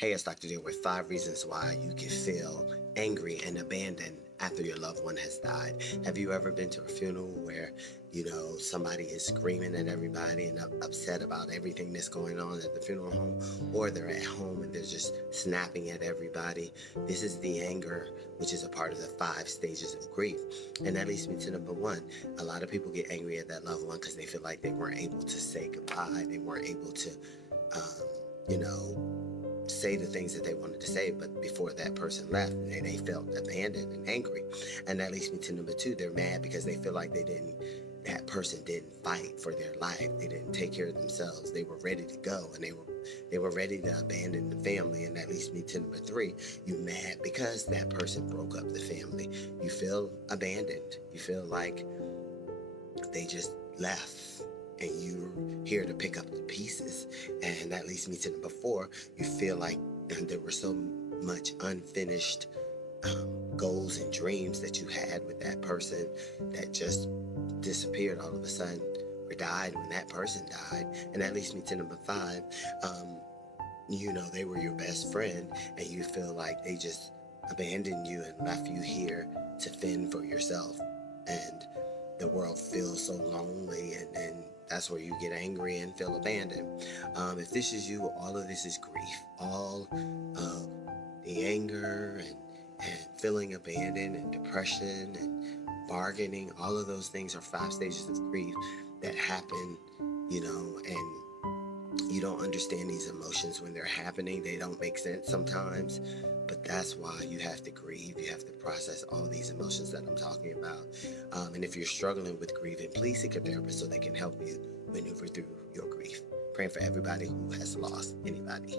Hey, it's Dr. Deal with 5 reasons why you can feel angry and abandoned after your loved one has died. Have you ever been to a funeral where, somebody is screaming at everybody and upset about everything that's going on at the funeral home, or they're at home and they're just snapping at everybody? This is the anger, which is a part of the 5 stages of grief. And that leads me to number one. A lot of people get angry at that loved one because they feel like they weren't able to say goodbye. They weren't able to, say the things that they wanted to say, but before that person left, they felt abandoned and angry. And that leads me to number two. They're mad because they feel like that person didn't fight for their life. They didn't take care of themselves. They were ready to go, and they were ready to abandon the family. And that leads me to number three. You're mad because that person broke up the family. You feel abandoned. You feel like they just left and you're here to pick up the pieces. And that leads me to number four. You feel like there were so much unfinished goals and dreams that you had with that person that just disappeared all of a sudden, or died when that person died. And that leads me to number five. They were your best friend, and you feel like they just abandoned you and left you here to fend for yourself. And the world feels so lonely, and that's where you get angry and feel abandoned. If this is you, all of this is grief. All of the anger and feeling abandoned and depression and bargaining, all of those things are 5 stages of grief that happen, and you don't understand these emotions when they're happening. They don't make sense sometimes, but that's why you have to grieve. You have to process all these emotions that I'm talking about. And if you're struggling with grieving, please seek a therapist so they can help you maneuver through your grief. Praying for everybody who has lost anybody.